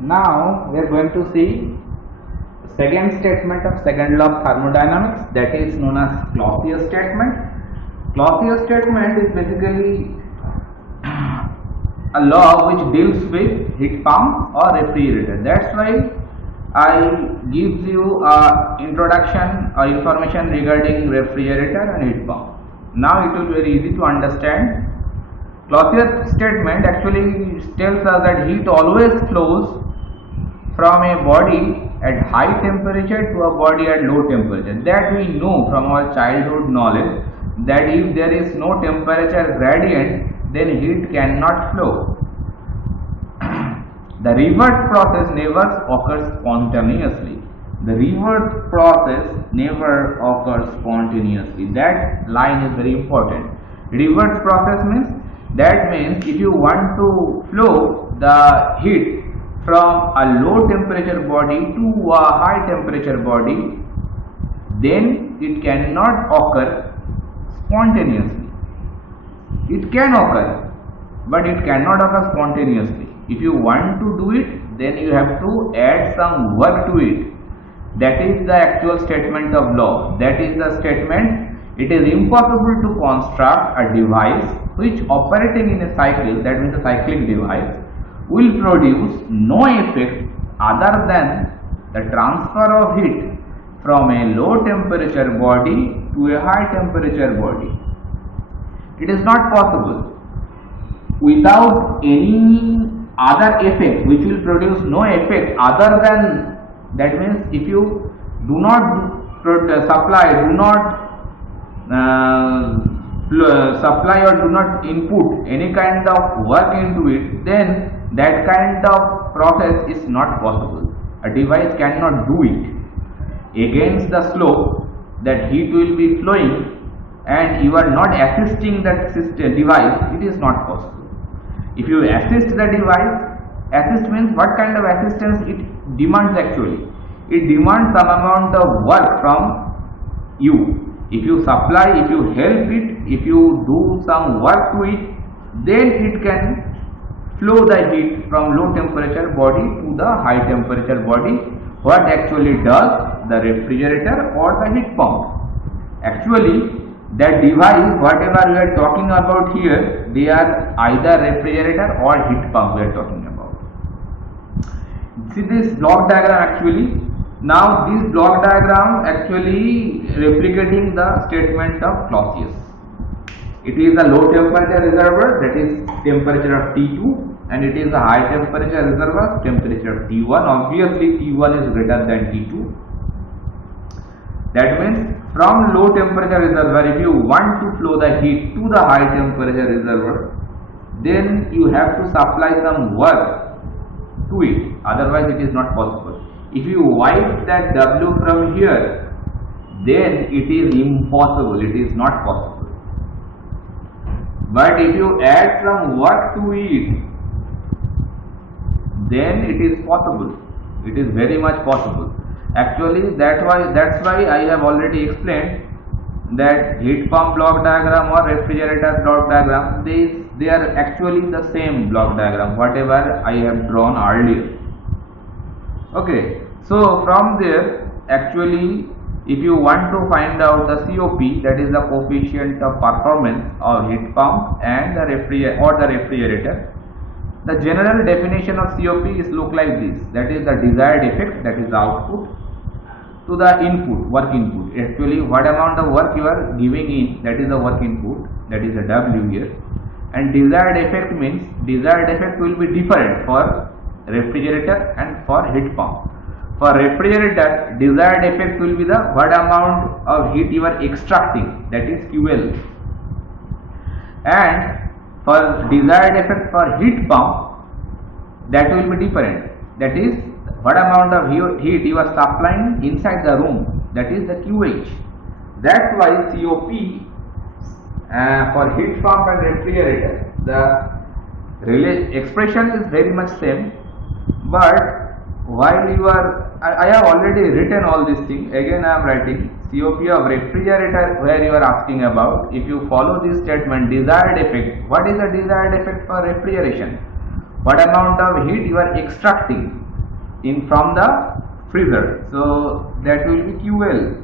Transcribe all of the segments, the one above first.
Now we are going to see second statement of second law of thermodynamics, that is known as Clausius statement. Clausius statement is basically a law which deals with heat pump or refrigerator. That's why I gives you a introduction or information regarding refrigerator and heat pump. Now it will be very easy to understand. Clausius statement actually tells us that heat always flows from a body at high temperature to a body at low temperature. That we know from our childhood knowledge, that if there is no temperature gradient, then heat cannot flow. The reverse process never occurs spontaneously. The reverse process never occurs spontaneously. That line is very important. Reverse process means if you want to flow the heat from a low temperature body to a high temperature body, then it cannot occur spontaneously. It can occur, but it cannot occur spontaneously. If you want to do it, then you have to add some work to it. That is the actual statement of law. That is the statement. It is impossible to construct a device which operating in a cycle, that means a cyclic device, will produce no effect other than the transfer of heat from a low temperature body to a high temperature body. It is not possible without any other effect which will produce no effect other than, that means if you do not supply or do not input any kind of work into it, then that kind of process is not possible. A device cannot do it. Against the slope, that heat will be flowing and you are not assisting that device, it is not possible. If you assist the device, assist means what kind of assistance it demands actually. It demands some amount of work from you. If you supply, if you help it, if you do some work to it, then it can flow the heat from low temperature body to the high temperature body. What actually does the refrigerator or the heat pump? Actually, that device, whatever we are talking about here, they are either refrigerator or heat pump we are talking about. See this block diagram actually. Now this block diagram actually replicating the statement of Clausius. It is a low temperature reservoir, that is temperature of T2, and it is a high temperature reservoir, temperature of T1. Obviously T1 is greater than T2. That means from low temperature reservoir, if you want to flow the heat to the high temperature reservoir, then you have to supply some work to it, otherwise it is not possible. If you wipe that W from here, then it is impossible, it is not possible. But if you add some work to it, then it is possible. It is very much possible. Actually, that's why I have already explained that heat pump block diagram or refrigerator block diagram, they are actually the same block diagram, whatever I have drawn earlier. Okay, so from there, actually, if you want to find out the COP, that is the coefficient of performance of heat pump and the refrigerator, the general definition of COP is look like this. That is the desired effect, that is the output, to the input, work input. Actually, what amount of work you are giving in, that is the work input, that is the W here. And desired effect means desired effect will be different for refrigerator and for heat pump. For refrigerator, desired effect will be the what amount of heat you are extracting, that is QL. And for desired effect for heat pump, that will be different, that is what amount of heat you are supplying inside the room, that is the QH. That's why COP for heat pump and refrigerator, the expression is very much same, but while you are, I have already written all these things, again I am writing COP of refrigerator where you are asking about. If you follow this statement, desired effect, what is the desired effect for refrigeration? What amount of heat you are extracting in from the freezer, so that will be QL,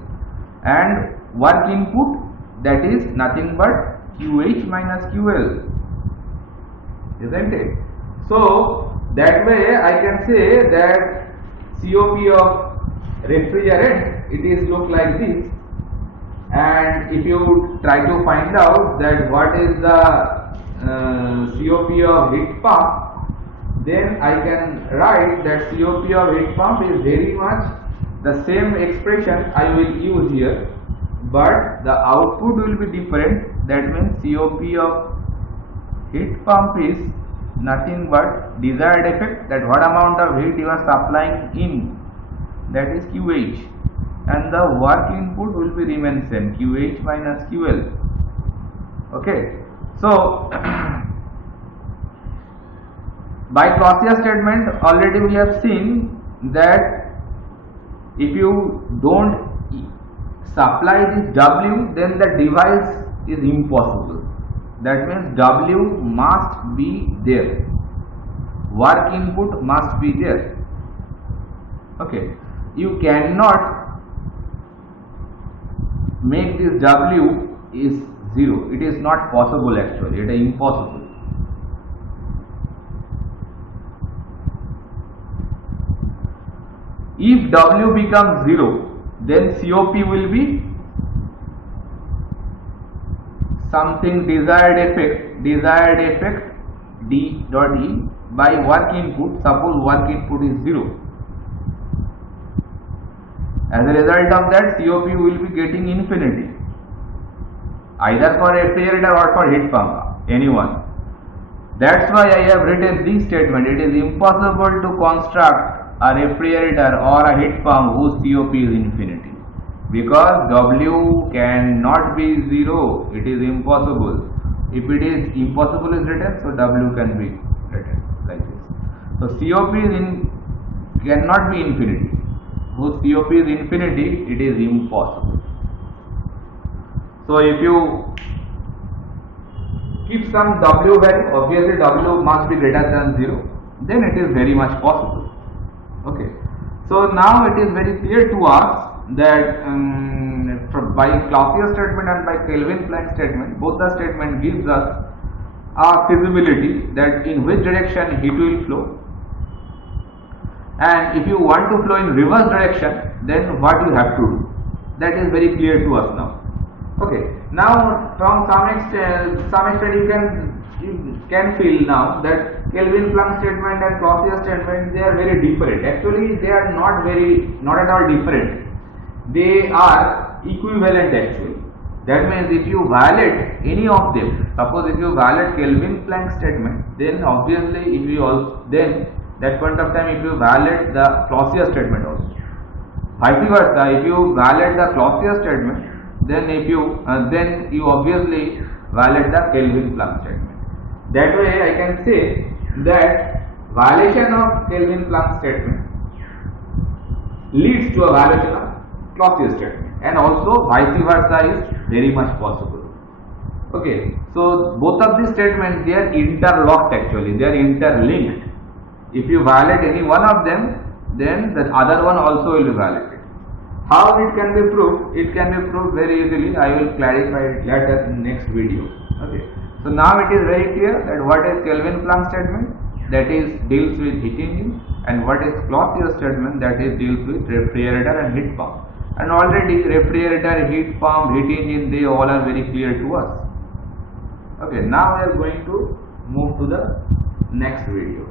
and work input, that is nothing but QH minus QL, isn't it? So that way I can say that COP of refrigerant, it is look like this. And if you try to find out that what is the COP of heat pump, then I can write that COP of heat pump is very much the same expression I will use here, but the output will be different. That means COP of heat pump is nothing but desired effect, that what amount of heat you are supplying in, that is QH, and the work input will be remain same, QH minus QL. Okay, so by Clausius statement already we have seen that if you don't supply this W, then the device is impossible. That means W must be there, work input must be there. Okay, you cannot make this W is 0, it is not possible actually, it is impossible. If W becomes 0, then COP will be something desired effect D dot E by work input. Suppose work input is 0. As a result of that, COP will be getting infinity, either for refrigerator or for heat pump, anyone. That's why I have written this statement. It is impossible to construct a refrigerator or a heat pump whose COP is infinity, because W cannot be 0. It is impossible. If it is impossible is written, so W can be written like this. So COP cannot be infinity. Whose COP is infinity, it is impossible. So if you keep some W value, obviously W must be greater than 0, then it is very much possible. Okay, so now it is very clear to us that by Clausius statement and by Kelvin-Planck statement, both the statement gives us a feasibility that in which direction heat will flow, and if you want to flow in reverse direction, then what you have to do. That is very clear to us now. Okay, now from some extent you can feel now that Kelvin-Planck statement and Clausius statement, they are very different. Actually, they are not at all different. They are equivalent actually. That means if you violate any of them, suppose if you violate Kelvin-Planck statement, then obviously if you also, then that point of time if you violate the Clausius statement also. Vice versa, if you violate the Clausius statement, then you obviously violate the Kelvin-Planck statement. That way I can say that violation of Kelvin-Planck statement leads to a violation of Clausius statement, and also vice versa is very much possible. Okay, so both of these statements, they are interlocked actually, they are interlinked. If you violate any one of them, then the other one also will be violated. How it can be proved? It can be proved very easily. I will clarify it later in next video. Okay, so now it is very clear that what is Kelvin-Planck statement, that is deals with heat engine, and what is Clausius statement, that is deals with refrigerator and heat pump. And already refrigerator, heat pump, heat engine, they all are very clear to us. Okay, now we are going to move to the next video.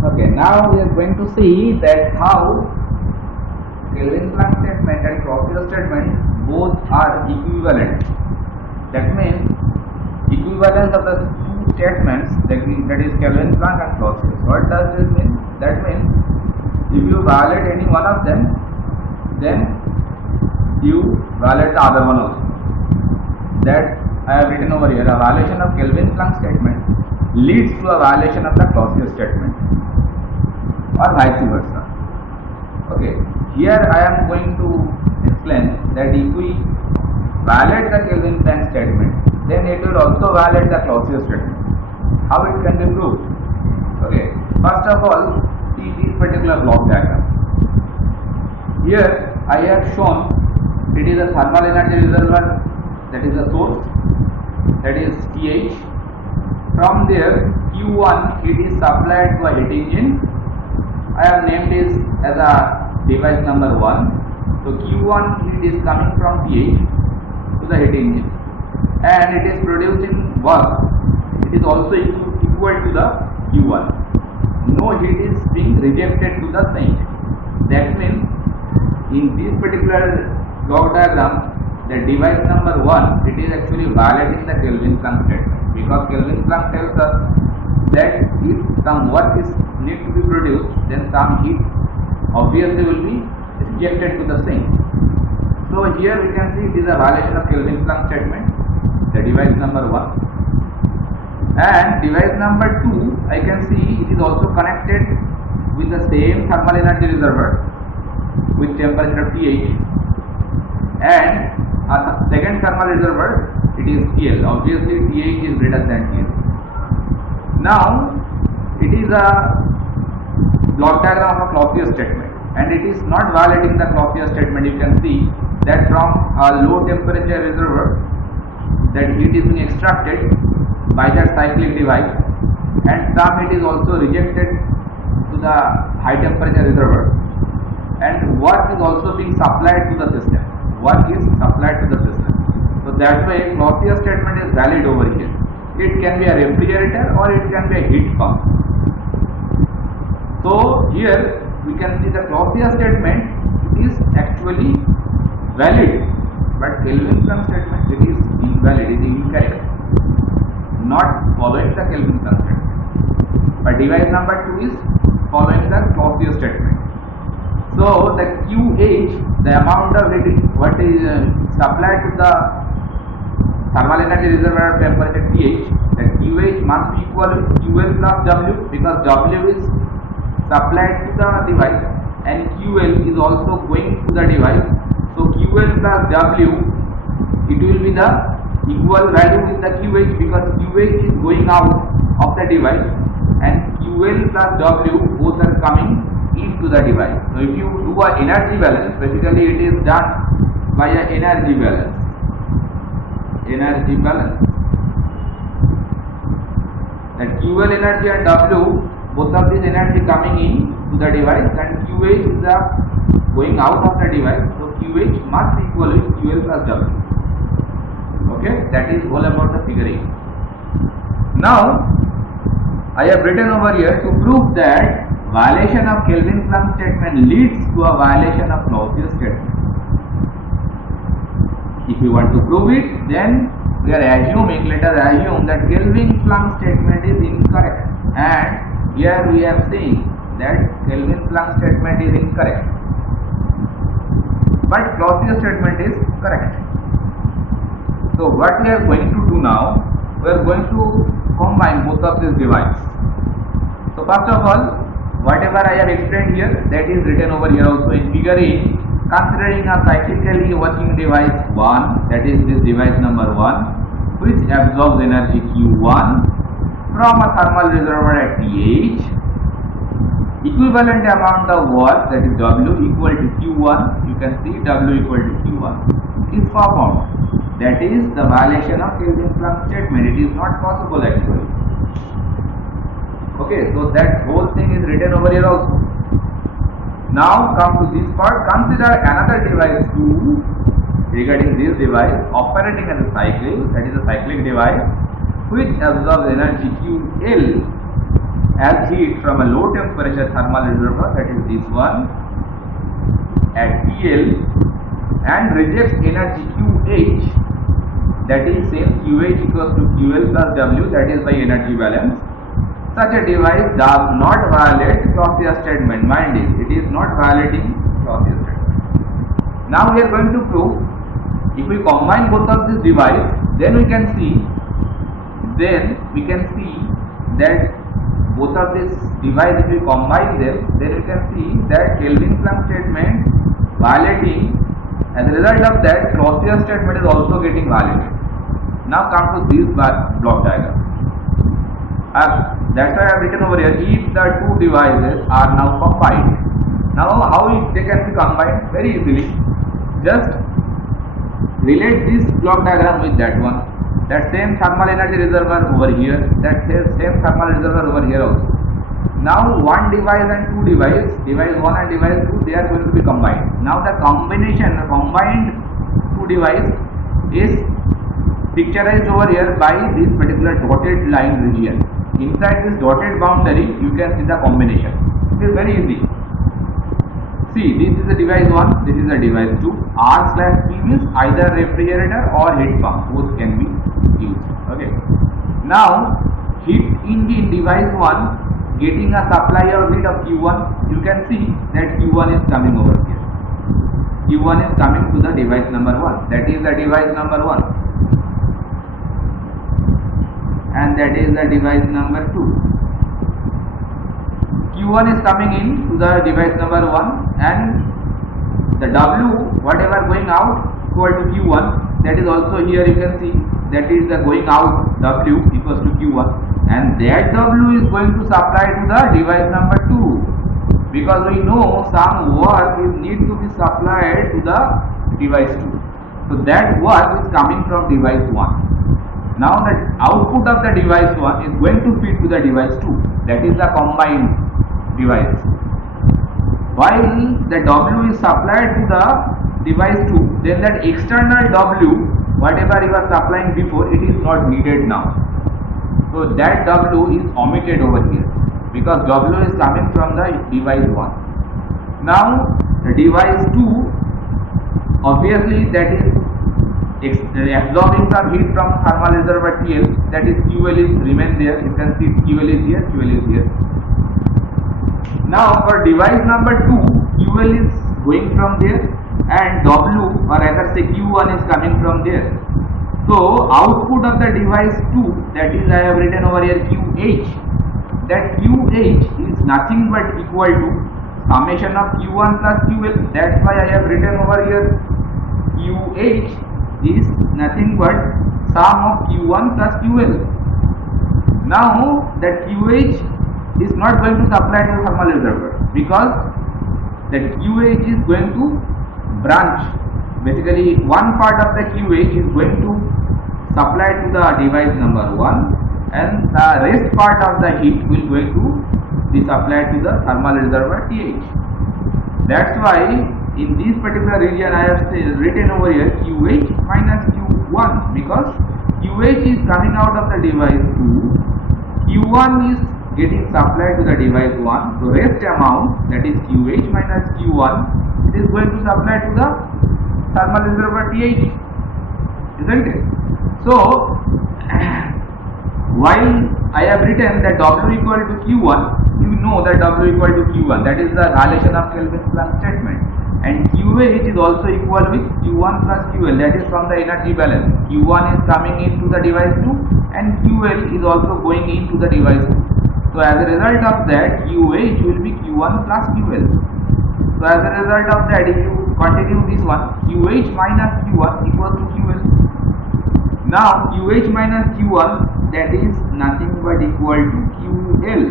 Okay, now we are going to see that how Kelvin-Planck statement and Clausius statement both are equivalent. That means equivalence of the two statements, that is Kelvin-Planck and Clausius. What does this mean? That means if you violate any one of them, then you violate the other one also. That I have written over here. A violation of Kelvin-Planck statement leads to a violation of the Clausius statement, or vice versa. Okay, here I am going to explain that if we violate the Kelvin-Planck statement, then it will also violate the Clausius statement. How it can be proved? Okay, first of all, see this particular block diagram. Here I have shown it is a thermal energy reservoir, that is the source, that is TH. From there Q1 heat is supplied to a heat engine. I have named this as a device number 1. So Q1 heat is coming from TH to the heat engine and it is producing work. It is also equal to the Q1. No heat is being rejected to the sink. That means in this particular block diagram, the device number 1, it is actually violating the Kelvin-Planck statement, because Kelvin-Planck tells us that if some work is need to be produced, then some heat obviously will be rejected to the sink. So here we can see it is a violation of Kelvin-Planck statement, the device number 1. And device number 2, I can see it is also connected with the same thermal energy reservoir with temperature TH, and a second thermal reservoir, it is TL. Obviously TH is greater than TL. Now it is a block diagram of a Clausius statement, and it is not violating the Clausius statement. You can see that from a low temperature reservoir, that heat is being extracted by that cyclic device, and some heat is also rejected to the high temperature reservoir, and work is also being supplied to the system. Work is supplied to the system. So that way Clausius statement is valid over here. It can be a refrigerator or it can be a heat pump. So here we can see the Clausius statement is actually valid, but Kelvin-Planck statement it is invalid, it is incorrect, not following the Kelvin-Planck statement. But device number 2 is following the Clausius statement. So the QH, the amount of heat what is supplied to the thermal energy reservoir temperature TH, that QH must be equal to QL plus W, because W is supplied to the device and QL is also going to the device. So QL plus W, it will be the equal value with the QH, because QH is going out of the device and QL plus W both are coming into the device. So if you do a energy balance, basically it is done by a energy balance. Energy balance. That QL energy and W, both of this energy coming in to the device, and QH is the going out of the device. So QH must be equal to QL plus W. Okay, that is all about the figuring. Now I have written over here to prove that violation of Kelvin-Planck statement leads to a violation of Clausius statement. If you want to prove it, then we are assuming, let us assume that Kelvin-Planck statement is incorrect, and here we have seen that Kelvin-Planck statement is incorrect, but Clausius statement is correct. So what we are going to do now, we are going to combine both of these devices. So first of all, whatever I have explained here, that is written over here also in figure A, considering a cyclically working device 1, that is this device number 1, which absorbs energy Q1 from a thermal reservoir at TH, equivalent amount of work, that is W equal to Q1, you can see W equal to Q1 is performed. That is the violation of Kelvin-Planck statement. It is not possible actually. Okay, so that whole thing is written over here also. Now come to this part. Consider another device 2 regarding this device operating as a cyclic, that is a cyclic device, which absorbs energy QL as heat from a low temperature thermal reservoir, that is this one, at TL, and rejects energy QH, that is same QH equals to QL plus W, that is by energy balance. Such a device does not violate Clausius statement. Mind it is not violating Clausius statement. Now we are going to prove, if we combine both of these devices, then we can see that both of these devices, if we combine them, then we can see that Kelvin-Planck statement violating, as a result of that Clausius statement is also getting violated. Now come to this block diagram. I That's why I have written over here, if the two devices are now combined. Now how they can be combined? Very easily. Just relate this block diagram with that one. That same thermal energy reservoir over here, that same thermal reservoir over here also. Now one device and two devices, device 1 and device 2, they are going to be combined. Now the combination, combined two device is picturized over here by this particular dotted line region. Inside this dotted boundary, you can see the combination. It is very easy. See, this is the device 1, this is the device 2. R/P means either refrigerator or heat pump, both can be used. Okay. Now, heat engine device 1 getting a supply of heat of Q1, you can see that Q1 is coming over here. Q1 is coming to the device number 1, that is the device number 1, and that is the device number 2. Q1 is coming in to the device number 1, and the W, whatever going out equal to Q1, that is also here you can see, that is the going out W equals to Q1, and that W is going to supply to the device number 2, because we know some work is need to be supplied to the device 2. So that work is coming from device 1. Now the output of the device 1 is going to feed to the device 2, that is the combined device. While the W is supplied to the device 2, then that external W, whatever you are supplying before, it is not needed now. So that W is omitted over here, because W is coming from the device 1. Now the device 2, obviously that is absorbing some heat from thermal reservoir TL, that is QL is remain there. You can see QL is here, QL is here. Now for device number 2, QL is going from there, and W, or rather say Q1, is coming from there. So output of the device 2, that is I have written over here QH, that QH is nothing but equal to summation of Q1 plus QL. That's why I have written over here QH is nothing but sum of Q1 plus QL. Now that QH is not going to supply to thermal reservoir, because that QH is going to branch. Basically one part of the QH is going to supply to the device number 1, and the rest part of the heat will going to be supplied to the thermal reservoir TH. That's why in this particular region I have written over here QH minus Q1, because QH is coming out of the device 2, Q1 is getting supplied to the device 1, so rest amount, that is QH minus Q1, it is going to supply to the thermal reservoir TH, isn't it? So while I have written that W equal to Q1, you know that W equal to Q1, that is the violation of Kelvin-Planck statement, and QH is also equal with Q1 plus QL, that is from the energy balance. Q1 is coming into the device 2, and QL is also going into the device 2. So as a result of that, QH will be Q1 plus QL. So as a result of that, if you continue this one, QH minus Q1 equals to QL. Now QH minus Q1, that is nothing but equal to QL.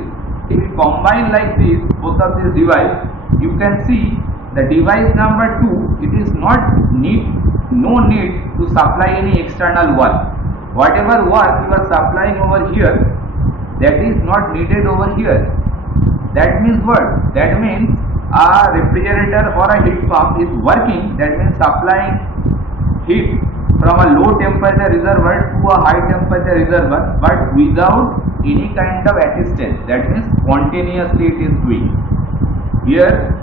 If you combine like this, both of these devices, you can see the device number 2, it is no need to supply any external work. Whatever work you are supplying over here, that is not needed over here. That means what? That means a refrigerator or a heat pump is working, that means supplying heat from a low temperature reservoir to a high temperature reservoir, but without any kind of assistance. That means spontaneously it is doing. Here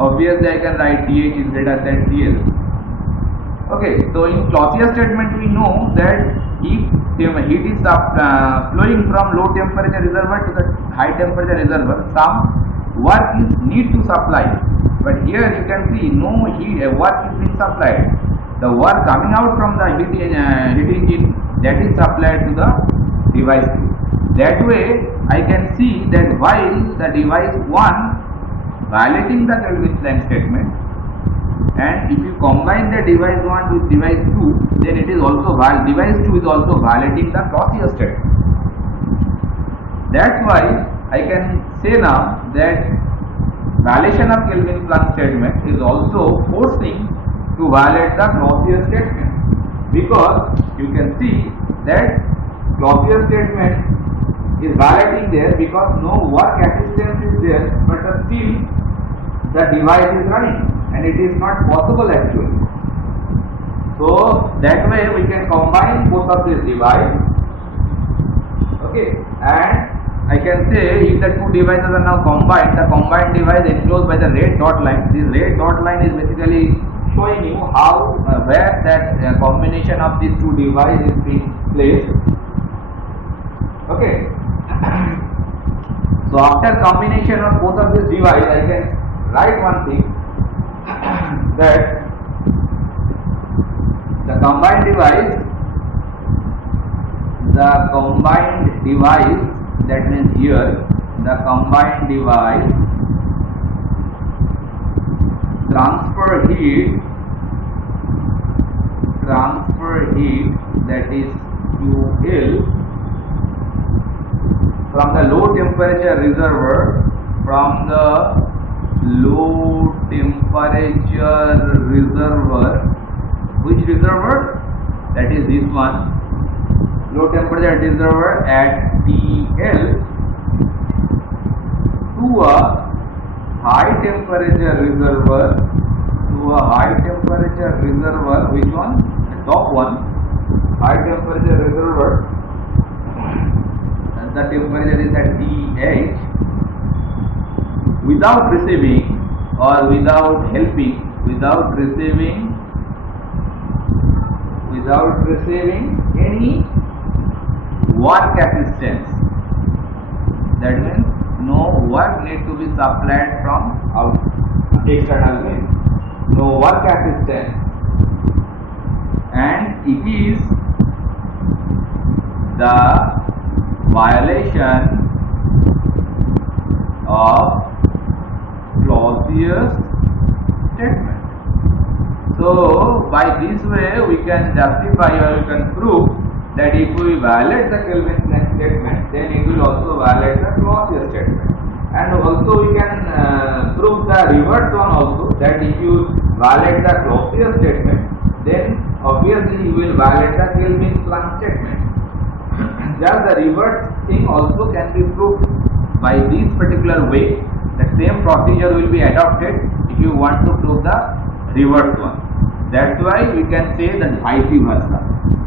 obviously I can write TH is greater than TL. Okay, so in Clausius statement we know that if heat is flowing from low temperature reservoir to the high temperature reservoir, some work is need to supply, but here you can see no work is being supplied. The work coming out from the heat engine, that is supplied to the device 2. That way I can see that while the device 1 violating the Kelvin-Planck statement, and if you combine the device 1 with device 2, then it is also device 2 is also violating the Clausius statement. That's why I can say now that violation of Kelvin-Planck statement is also forcing to violate the Clausius statement, because you can see that Clausius statement is violating there because no work assistance is there, but still the device is running and it is not possible actually. So that way we can combine both of these devices. Okay, and I can say if the two devices are now combined, the combined device enclosed by the red dot line. This red dot line is basically showing you how where that combination of these two devices is being placed. Okay. So after combination of both of these devices, I can write one thing that the combined device, that means here the combined device transfer heat that is QL from the low temperature reservoir, which reservoir? That is this one, low temperature reservoir at TL, to a high temperature reservoir, which one? The top one, high temperature reservoir, and the temperature is at TH, without receiving or without helping, without receiving any work assistance. That means no work need to be supplied from external means, no work assistance, and it is the violation of Clausius statement. So by this way we can justify or we can prove that if we violate the Kelvin-Planck statement, then it will also violate the Clausius statement. And also we can prove the reverse one also, that if you violate the Clausius statement, then obviously you will violate the Kelvin-Planck statement. Just the reverse thing also can be proved by this particular way. The same procedure will be adopted if you want to prove the reverse one. That's why we can say that vice versa.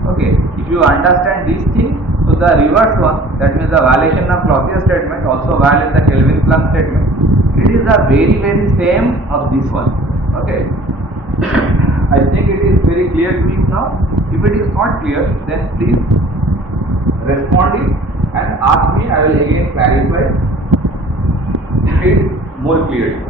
Okay, if you understand this thing, so the reverse one, that means the violation of Clausius statement also violates the Kelvin-Planck statement. It is the very same of this one. Okay, I think it is very clear to you now. If it is not clear, then please respond it and ask me. I will again clarify it more clearly.